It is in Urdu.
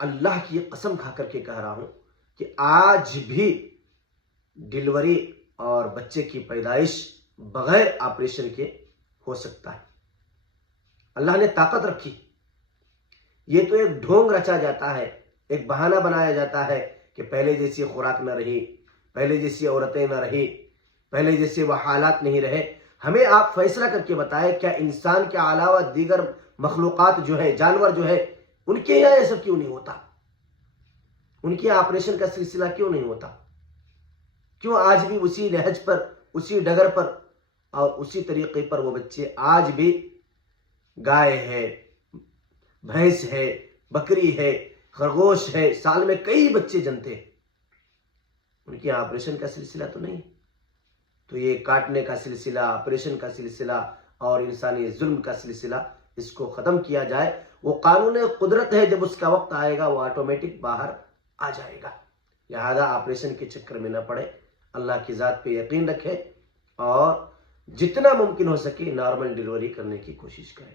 اللہ کی قسم کھا کر کے کہہ رہا ہوں کہ آج بھی ڈلیوری اور بچے کی پیدائش بغیر آپریشن کے ہو سکتا ہے. اللہ نے طاقت رکھی. یہ تو ایک ڈھونگ رچا جاتا ہے، ایک بہانہ بنایا جاتا ہے کہ پہلے جیسی خوراک نہ رہی، پہلے جیسی عورتیں نہ رہی، پہلے جیسے وہ حالات نہیں رہے. ہمیں آپ فیصلہ کر کے بتائیں کیا انسان کے علاوہ دیگر مخلوقات جو ہے، جانور جو ہے، ان کے یہاں ایسا کیوں نہیں ہوتا؟ ان کے یہاں آپریشن کا سلسلہ کیوں نہیں ہوتا؟ کیوں آج بھی اسی نہج پر، اسی ڈگر پر اور اسی طریقے پر وہ بچے آج بھی گائے ہے، بھینس ہے، بکری ہے، خرگوش ہے، سال میں کئی بچے جنتے ہیں، ان کے آپریشن کا سلسلہ تو نہیں؟ تو یہ کاٹنے کا سلسلہ، آپریشن کا سلسلہ اور انسانی ظلم کا سلسلہ، اس کو ختم کیا جائے. وہ قانون قدرت ہے، جب اس کا وقت آئے گا وہ آٹومیٹک باہر آ جائے گا. لہذا آپریشن کے چکر میں نہ پڑے، اللہ کی ذات پہ یقین رکھے اور جتنا ممکن ہو سکے نارمل ڈلیوری کرنے کی کوشش کریں.